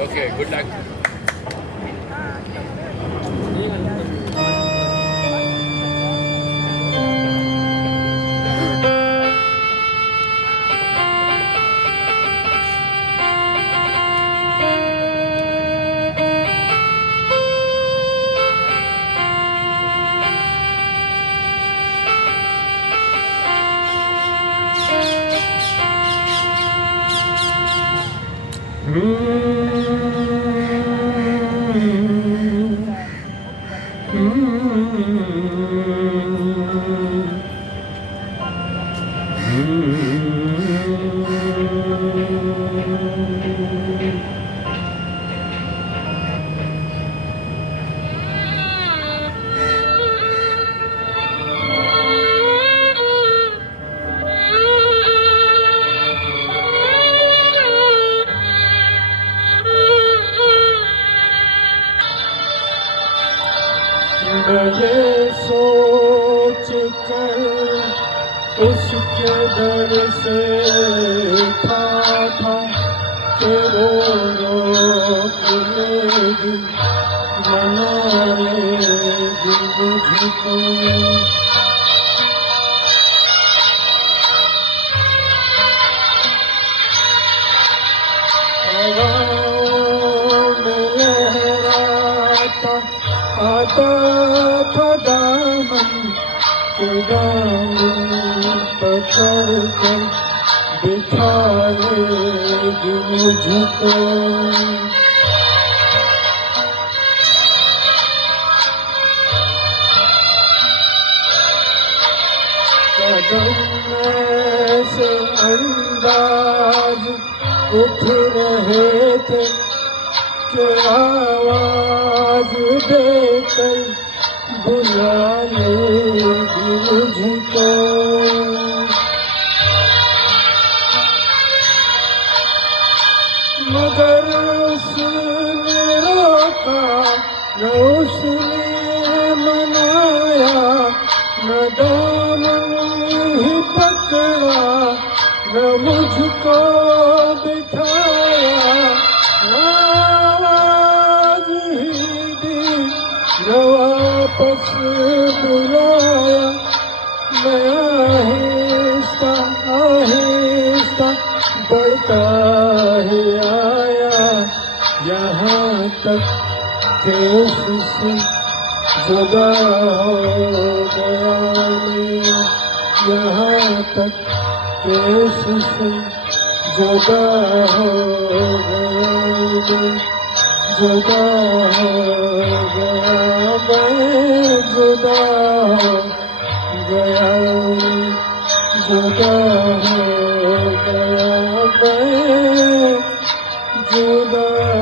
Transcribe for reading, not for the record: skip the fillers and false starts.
Okay, good luck. ये सोच कर उसके दर से था कि वो रोक लेगी मना लेगी मुझको हवाओं में लहराता आता था दामन के दामन पकड़ कर बिठा लेगी मुझको कदम में से अंदाज उठ रहे थे कि आवाज देकर बुला लेगी मुझको मगर उसने रोका न उसने मनाया न दामन ही पकड़ा न मुझको बिठाया न आवाज ही दी न वापस बुलाया मैं आहिस्ता आहिस्ता बढ़ता ही आया यहाँ तक कि उससे जुदा हो गया मैं यहाँ तक कि उससे जुदा हो गया मैं जुदा हो गया मैं जुदा हो गया मैं जुदा हो गया मैं जुदा